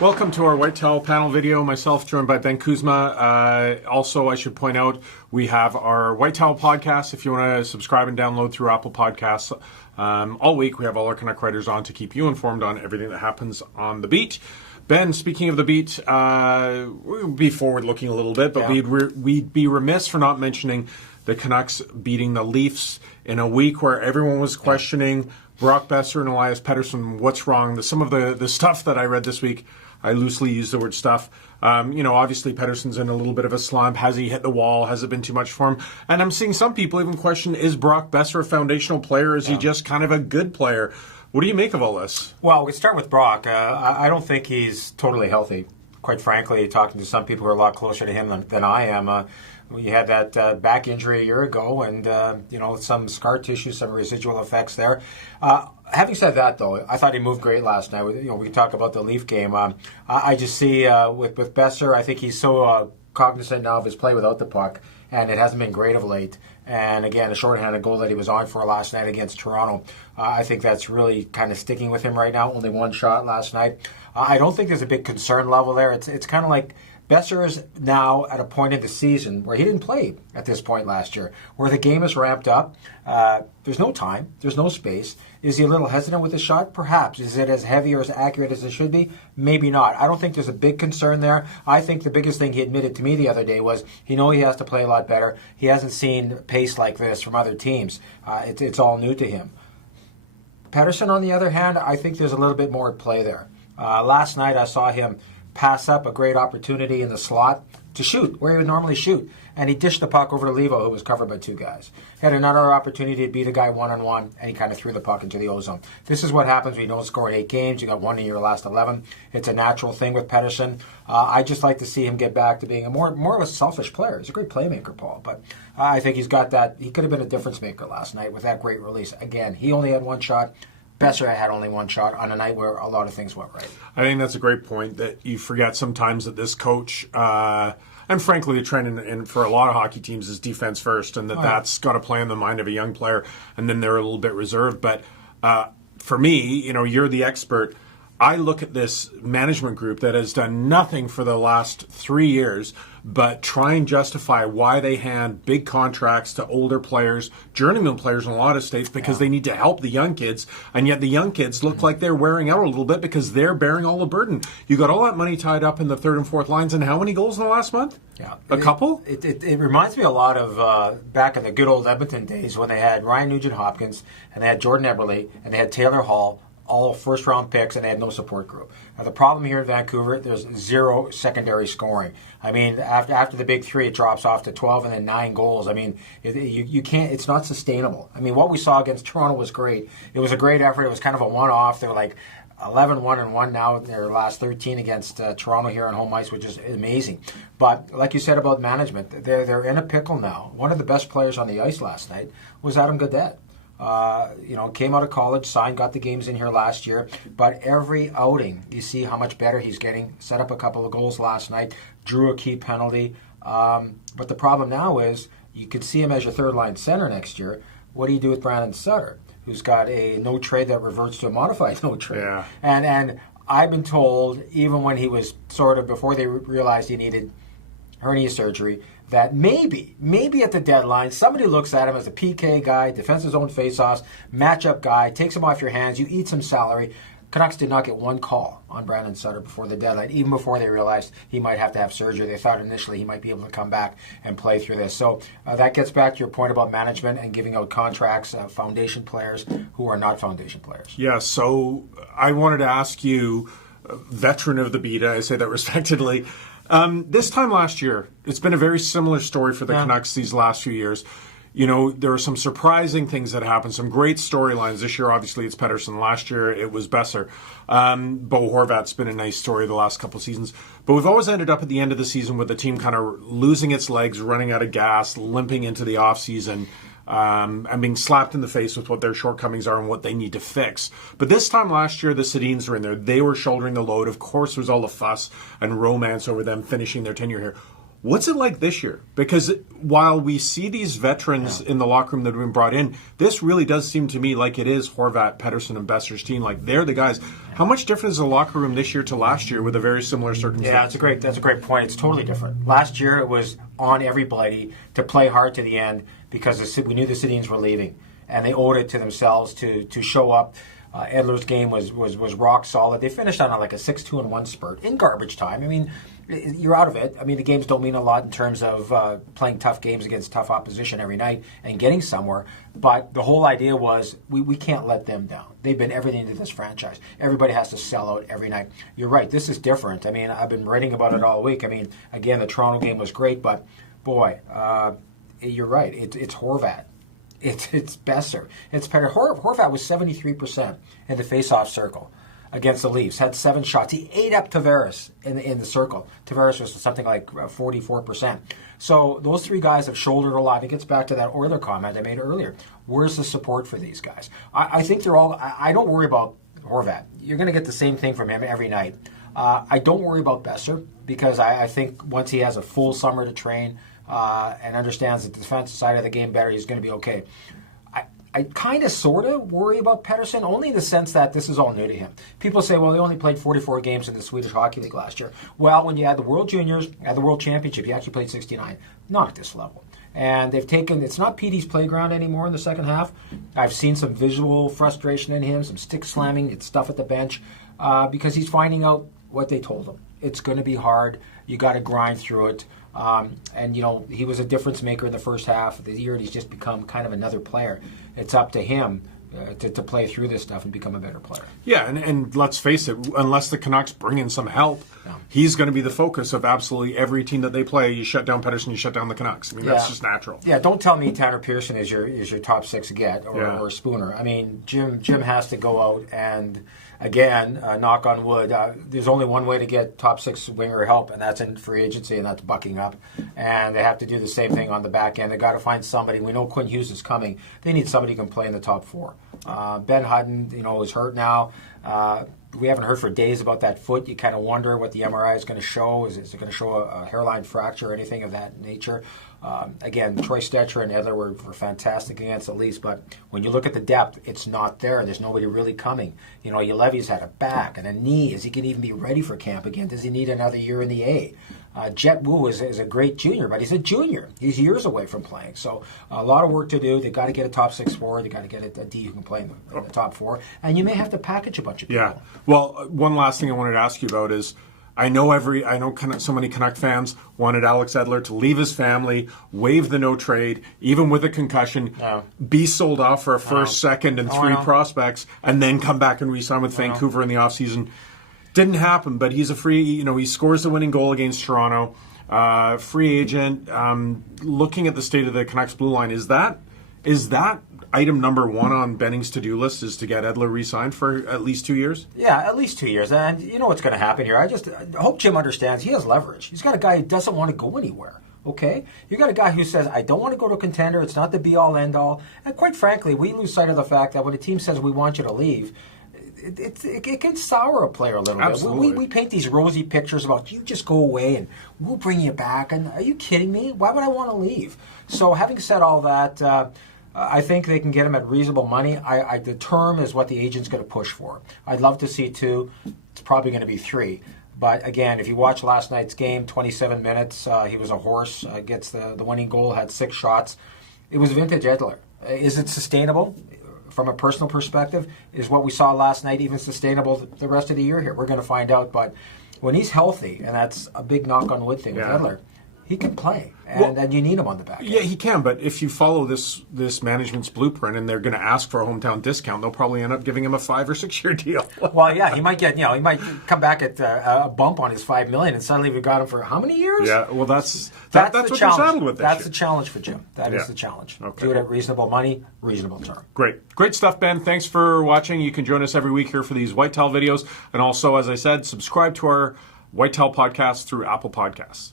Welcome to our White Towel panel video. Myself, joined by Ben Kuzma. Also, I should point out, we have our White Towel podcast. If you want to subscribe and download through Apple Podcasts, all week we have all our Canuck writers on to keep you informed on everything that happens on the beat. Ben, speaking of the beat, we'll be forward-looking a little bit, but we'd be remiss for not mentioning the Canucks beating the Leafs in a week where everyone was questioning Brock Besser and Elias Pettersson. What's wrong? Some of the stuff that I read this week, I loosely use the word stuff. Obviously Pettersson's in a little bit of a slump. Has he hit the wall? Has it been too much for him? And I'm seeing some people even question, is Brock Besser a foundational player? Is he just kind of a good player? What do you make of all this? Well, we start with Brock. I don't think he's totally healthy. Quite frankly, talking to some people who are a lot closer to him than I am. You had that back injury a year ago and, some scar tissue, some residual effects there. Having said that, though, I thought he moved great last night. We can talk about the Leaf game. I just see with Besser, I think he's so cognizant now of his play without the puck, and it hasn't been great of late. And again, a shorthanded goal that he was on for last night against Toronto, I think that's really kind of sticking with him right now. Only one shot last night. I don't think there's a big concern level there. It's kind of like Besser is now at a point in the season where he didn't play at this point last year, where the game is ramped up. There's no time. There's no space. Is he a little hesitant with his shot? Perhaps. Is it as heavy or as accurate as it should be? Maybe not. I don't think there's a big concern there. I think the biggest thing he admitted to me the other day was he has to play a lot better. He hasn't seen pace like this from other teams. It's all new to him. Pettersson, on the other hand, I think there's a little bit more at play there. Last night I saw him pass up a great opportunity in the slot to shoot where he would normally shoot, and he dished the puck over to Levo, who was covered by two guys. He had another opportunity to beat a guy one-on-one, and he kind of threw the puck into the ozone. This is what happens when you don't score in 8 games. You got one in your last 11. It's a natural thing with Pettersson. I just like to see him get back to being more of a selfish player. He's a great playmaker, Paul, but I think he's got that. He could have been a difference maker last night with that great release. Again, he only had one shot. Besser had only one shot on a night where a lot of things went right. I think that's a great point, that you forget sometimes that this coach, and frankly the trend in for a lot of hockey teams is defense first, and that's got to play in the mind of a young player, and then they're a little bit reserved. But for me, you're the expert. I look at this management group that has done nothing for the last 3 years but try and justify why they hand big contracts to older players, journeyman players in a lot of states, because they need to help the young kids. And yet the young kids look like they're wearing out a little bit because they're bearing all the burden. You got all that money tied up in the third and fourth lines, and how many goals in the last month? Yeah. A couple? It reminds me a lot of back in the good old Edmonton days when they had Ryan Nugent-Hopkins and they had Jordan Eberle and they had Taylor Hall, all first-round picks, and they had no support group. Now, the problem here in Vancouver, there's zero secondary scoring. I mean, after the big three, it drops off to 12 and then 9 goals. I mean, you can't. It's not sustainable. I mean, what we saw against Toronto was great. It was a great effort. It was kind of a one-off. They were like 11-1-1 now in their last 13 against Toronto here on home ice, which is amazing. But like you said about management, they're in a pickle now. One of the best players on the ice last night was Adam Gaudette. Came out of college, signed, got the games in here last year. But every outing, you see how much better he's getting. Set up a couple of goals last night, drew a key penalty. But the problem now is you could see him as your third-line center next year. What do you do with Brandon Sutter, who's got a no-trade that reverts to a modified no-trade? Yeah. And I've been told, even when he was sort of, before they realized he needed hernia surgery, that maybe at the deadline, somebody looks at him as a PK guy, defends his own faceoffs, matchup guy, takes him off your hands, you eat some salary. Canucks did not get one call on Brandon Sutter before the deadline, even before they realized he might have to have surgery. They thought initially he might be able to come back and play through this. So that gets back to your point about management and giving out contracts, foundation players who are not foundation players. Yeah, so I wanted to ask you, veteran of the beat, I say that respectedly, this time last year, it's been a very similar story for the Canucks these last few years. There were some surprising things that happened, some great storylines. This year, obviously, it's Pettersson. Last year, it was Besser. Bo Horvat's been a nice story the last couple of seasons. But we've always ended up at the end of the season with the team kind of losing its legs, running out of gas, limping into the offseason, and being slapped in the face with what their shortcomings are and what they need to fix. But this time last year, the Sedins were in there. They were shouldering the load. Of course, there was all the fuss and romance over them finishing their tenure here. What's it like this year? Because while we see these veterans in the locker room that have been brought in, this really does seem to me like it is Horvat, Pettersson, and Besser's team. Like, they're the guys. How much different is the locker room this year to last year with a very similar circumstance? Yeah, that's a great point. It's totally different. Last year, it was on everybody to play hard to the end because we knew the Sedins were leaving, and they owed it to themselves to show up. Edler's game was rock solid. They finished on like a 6-2-1 spurt in garbage time. I mean, you're out of it. I mean, the games don't mean a lot in terms of playing tough games against tough opposition every night and getting somewhere. But the whole idea was we can't let them down. They've been everything to this franchise. Everybody has to sell out every night. You're right. This is different. I mean, I've been writing about it all week. I mean, again, the Toronto game was great, but boy, you're right. It's Horvat. It's Besser. It's Petter. Horvat was 73% in the face-off circle against the Leafs. Had 7 shots. He ate up Tavares in the circle. Tavares was something like 44%. So those 3 guys have shouldered a lot. It gets back to that Oiler comment I made earlier. Where's the support for these guys? I think they're all. I don't worry about Horvat. You're going to get the same thing from him every night. I don't worry about Besser because I think once he has a full summer to train and understands the defensive side of the game better, he's going to be okay. I kind of sort of worry about Pettersson, only in the sense that this is all new to him. People say, well, he only played 44 games in the Swedish Hockey League last year. Well, when you had the World Juniors, had the World Championship, he actually played 69. Not at this level. And they've taken, it's not Petey's playground anymore in the second half. I've seen some visual frustration in him, some stick slamming, it's stuff at the bench, because he's finding out what they told him. It's going to be hard. You got to grind through it. And, you know, he was a difference maker in the first half of the year, and he's just become kind of another player. It's up to him to play through this stuff and become a better player. Yeah, and let's face it, unless the Canucks bring in some help, he's going to be the focus of absolutely every team that they play. You shut down Pettersson, you shut down the Canucks. I mean, that's just natural. Yeah, don't tell me Tanner Pearson is your top 6 get or Spooner. I mean, Jim has to go out and, again, knock on wood, there's only one way to get top 6 winger help, and that's in free agency, and that's bucking up. And they have to do the same thing on the back end. They got to find somebody. We know Quinn Hughes is coming. They need somebody who can play in the top 4. Ben Hutton, is hurt now. We haven't heard for days about that foot. You kind of wonder what the MRI is going to show. Is it going to show a hairline fracture or anything of that nature? Again, Troy Stetcher and Edler were fantastic against the Leafs, but when you look at the depth, it's not there. There's nobody really coming. Ulevi's had a back and a knee. Is he going to even be ready for camp again? Does he need another year in the A? Jet Wu is a great junior, but he's a junior. He's years away from playing. So a lot of work to do. They've got to get a top 6 forward. They've got to get a D who can play in the top 4. And you may have to package a bunch of people. Yeah. Well, one last thing I wanted to ask you about is I know so many Canuck fans wanted Alex Edler to leave his family, waive the no trade, even with a concussion, be sold off for a first, second, and 3 prospects, and then come back and re-sign with Vancouver in the offseason. Didn't happen, but he's a free, he scores the winning goal against Toronto. Free agent. Looking at the state of the Canucks blue line, is that item number 1 on Benning's to-do list is to get Edler re-signed for at least 2 years? Yeah, at least 2 years. And you know what's going to happen here. I hope Jim understands he has leverage. He's got a guy who doesn't want to go anywhere. Okay? You got a guy who says, I don't want to go to a contender. It's not the be-all, end-all. And quite frankly, we lose sight of the fact that when a team says we want you to leave, it can sour a player a little Absolutely. bit. We paint these rosy pictures about you just go away and we'll bring you back. And are you kidding me? Why would I want to leave? So having said all that, I think they can get him at reasonable money. The term is what the agent's going to push for. I'd love to see 2. It's probably going to be 3. But again, if you watch last night's game, 27 minutes, he was a horse, gets the winning goal, had 6 shots. It was vintage Edler. Is it sustainable? From a personal perspective, is what we saw last night even sustainable the rest of the year here? We're going to find out. But when he's healthy, and that's a big knock on wood thing with Edler, he can play, and you need him on the back end. Yeah, he can, but if you follow this management's blueprint and they're going to ask for a hometown discount, they'll probably end up giving him a 5 or 6 year deal. Well, yeah, he might come back at a bump on his $5 million, and suddenly we've got him for how many years? Yeah, well, that's what they're saddled with. That's the challenge for Jim. That is the challenge. Okay. Do it at reasonable money, reasonable term. Great stuff, Ben. Thanks for watching. You can join us every week here for these White Towel videos, and also, as I said, subscribe to our White Towel podcast through Apple Podcasts.